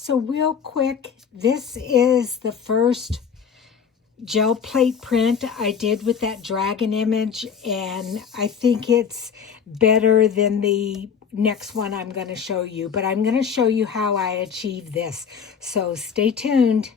So real quick, this is the first gel plate print I did with that dragon image, and I think it's better than the next one I'm going to show you, but I'm going to show you how I achieved this. So stay tuned.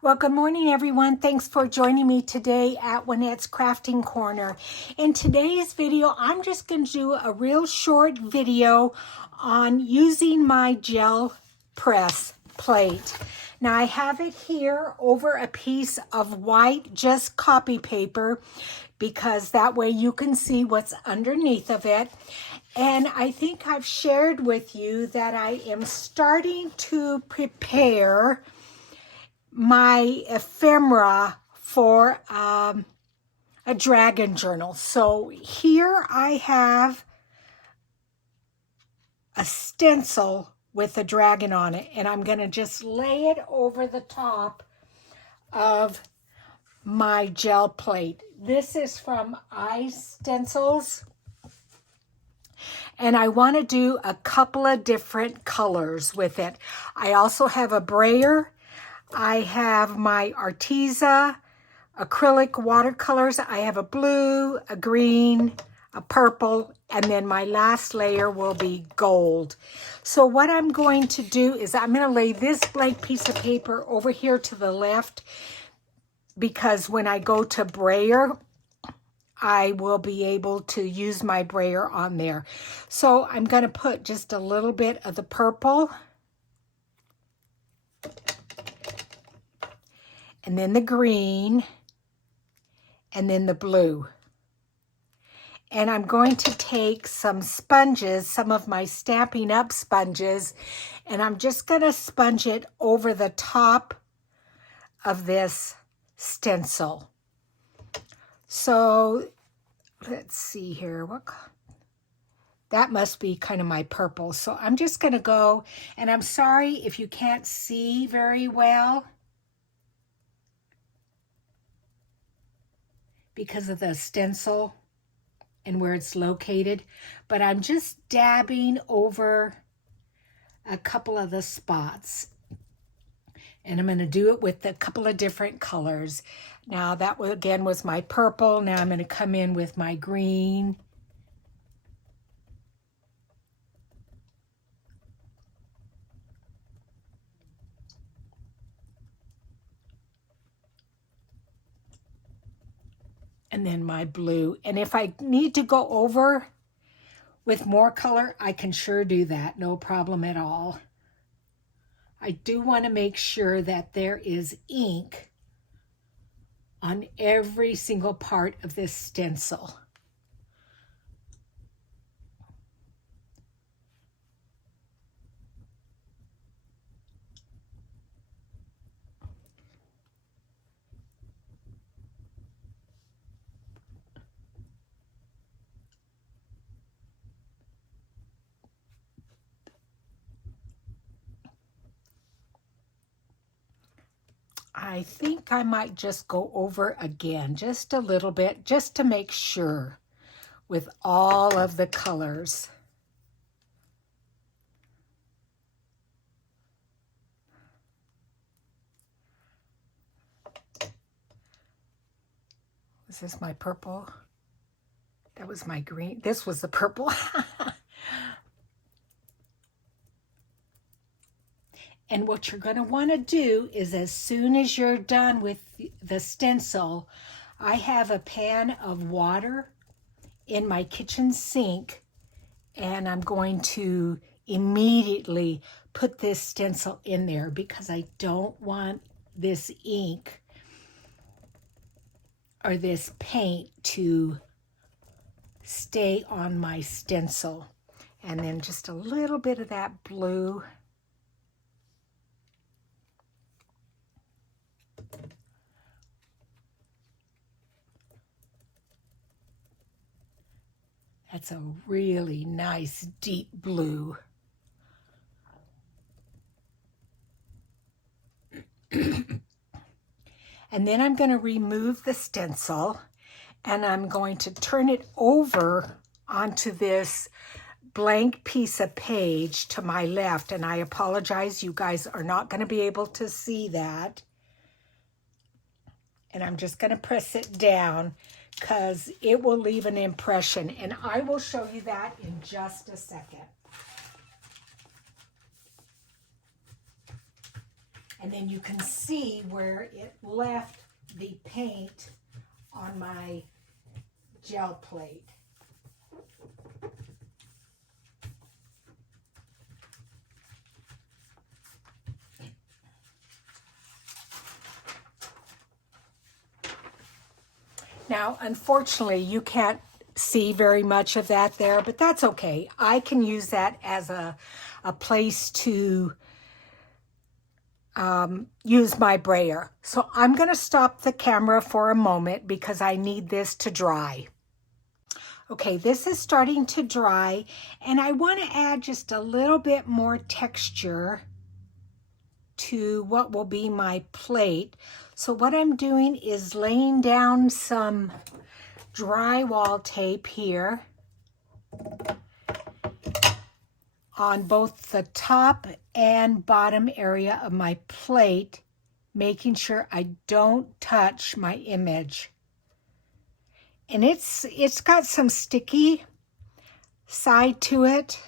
Well, good morning, everyone. Thanks for joining me today at Juanette's Crafting Corner. In today's video, I'm just going to do a real short video on using my gel press plate. Now, I have it here over a piece of white just copy paper because that way you can see what's underneath of it. And I think I've shared with you that I am starting to prepare my ephemera for a dragon journal. So here I have a stencil with a dragon on it, and I'm going to just lay it over the top of my gel plate. This is from iStencils, and I want to do a couple of different colors with it. I also have a brayer. I have my Arteza acrylic watercolors. I have a blue, a green, a purple, and then my last layer will be gold. So what I'm going to do is I'm going to lay this blank piece of paper over here to the left, because when I go to brayer, I will be able to use my brayer on there. So I'm going to put just a little bit of the purple, and then the green, and then the blue. And I'm going to take some sponges, some of my Stampin' Up! Sponges, and I'm just going to sponge it over the top of this stencil. So let's see here. That must be kind of my purple. So I'm just going to go, and I'm sorry if you can't see very well, because of the stencil and where it's located, but I'm just dabbing over a couple of the spots, and I'm going to do it with a couple of different colors. Now that again was my purple. Now I'm going to come in with my green, and then my blue. And if I need to go over with more color, I can sure do that. No problem at all. I do want to make sure that there is ink on every single part of this stencil. I think I might just go over again just a little bit, just to make sure with all of the colors. Was this my purple? That was my green. This was the purple. And what you're going to want to do is, as soon as you're done with the stencil, I have a pan of water in my kitchen sink, and I'm going to immediately put this stencil in there because I don't want this ink or this paint to stay on my stencil. And then just a little bit of that blue. That's a really nice deep blue. And then I'm going to remove the stencil, and I'm going to turn it over onto this blank piece of page to my left, and I apologize, you guys are not going to be able to see that. And I'm just going to press it down because it will leave an impression, and I will show you that in just a second. And then you can see where it left the paint on my gel plate. Now, unfortunately, you can't see very much of that there, but that's okay. I can use that as a place to use my brayer. So I'm going to stop the camera for a moment because I need this to dry. Okay, this is starting to dry, and I want to add just a little bit more texture to what will be my plate. So what I'm doing is laying down some drywall tape here on both the top and bottom area of my plate, making sure I don't touch my image. And it's got some sticky side to it.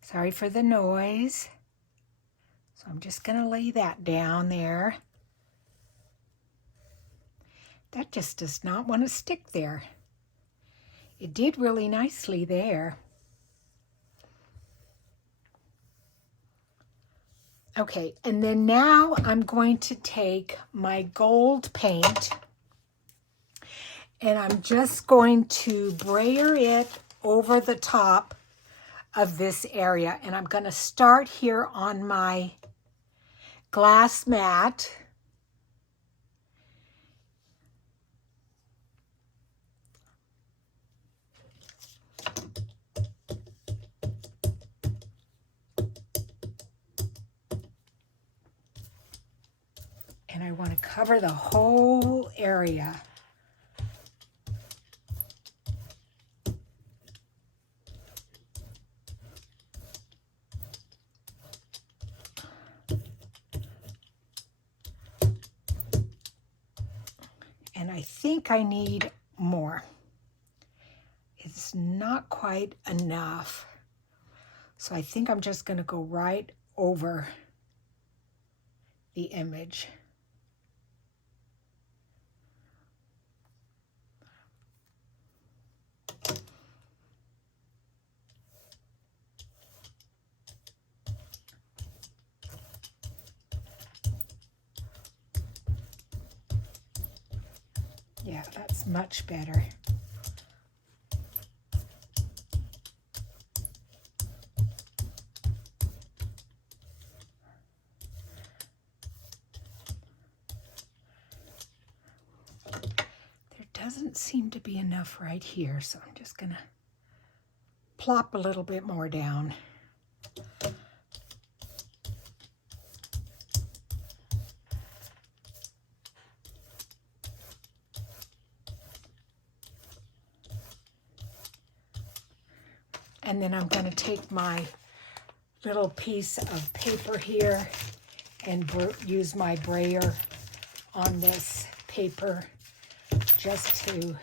Sorry for the noise. So I'm just going to lay that down there. That just does not want to stick there. It did really nicely there. Okay, and then now I'm going to take my gold paint and I'm just going to brayer it over the top of this area. And I'm going to start here on my glass mat. And I want to cover the whole area. And I think I need more. It's not quite enough. So I think I'm just going to go right over the image. Yeah, that's much better. There doesn't seem to be enough right here, so I'm just gonna plop a little bit more down. And then I'm going to take my little piece of paper here and use my brayer on this paper just to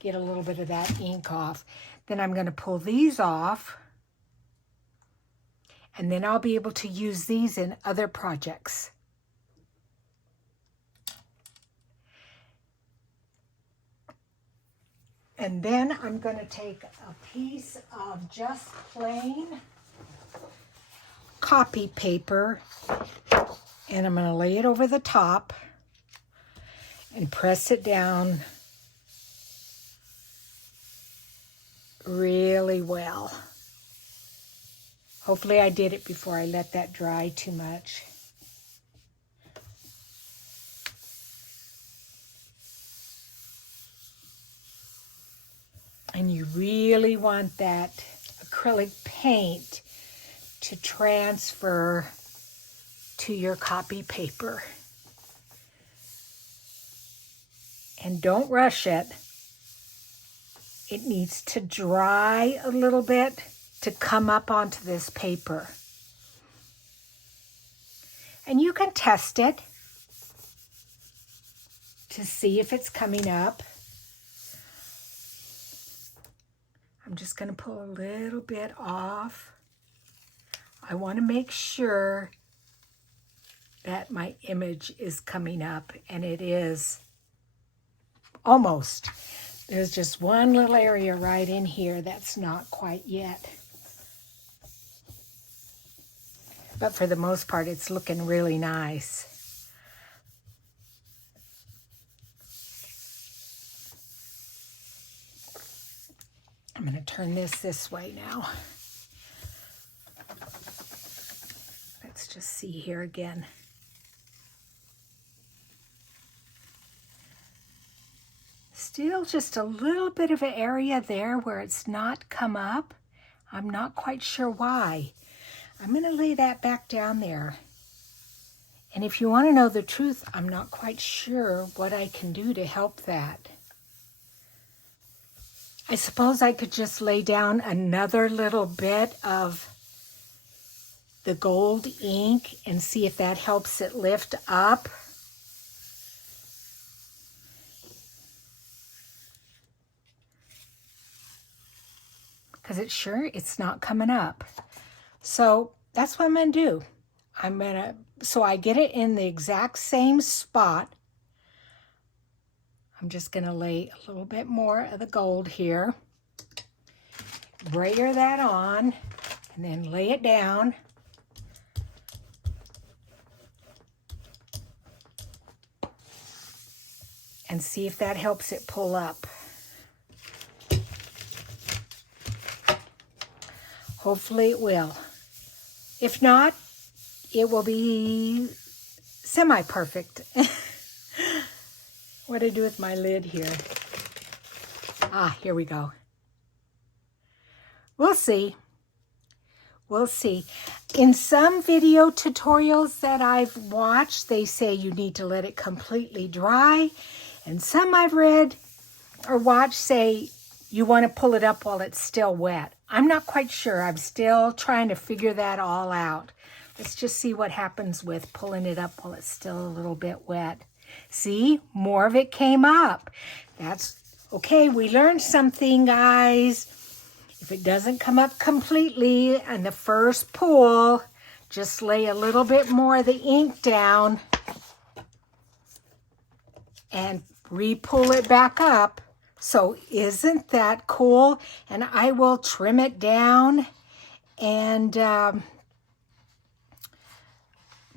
get a little bit of that ink off. Then I'm going to pull these off, and then I'll be able to use these in other projects. And then I'm going to take a piece of just plain copy paper and I'm going to lay it over the top and press it down really well. Hopefully I did it before I let that dry too much. And you really want that acrylic paint to transfer to your copy paper. And don't rush it. It needs to dry a little bit to come up onto this paper. And you can test it to see if it's coming up. I'm just going to pull a little bit off. I want to make sure that my image is coming up, and it is almost. There's just one little area right in here that's not quite yet. But for the most part, it's looking really nice. I'm going to turn this way now. Let's just see here again. Still just a little bit of an area there where it's not come up. I'm not quite sure why. I'm going to lay that back down there. And if you want to know the truth, I'm not quite sure what I can do to help that. I suppose I could just lay down another little bit of the gold ink and see if that helps it lift up. Because it's not coming up. So that's what I'm going to do. So I get it in the exact same spot. I'm just going to lay a little bit more of the gold here. Brayer that on and then lay it down. And see if that helps it pull up. Hopefully it will. If not, it will be semi-perfect. What do I do with my lid here? Here we go. We'll see. We'll see. In some video tutorials that I've watched, they say you need to let it completely dry. And some I've read or watched say you want to pull it up while it's still wet. I'm not quite sure. I'm still trying to figure that all out. Let's just see what happens with pulling it up while it's still a little bit wet. See, more of it came up. That's okay. We learned something, guys. If it doesn't come up completely on the first pull, just lay a little bit more of the ink down and re-pull it back up. So isn't that cool? And I will trim it down and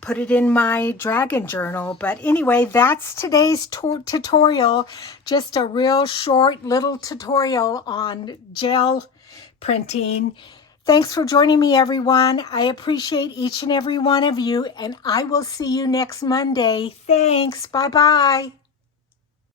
put it in my dragon journal. But anyway, that's today's tutorial. Just a real short little tutorial on gel printing. Thanks for joining me, everyone. I appreciate each and every one of you, and I will see you next Monday. Thanks. Bye-bye.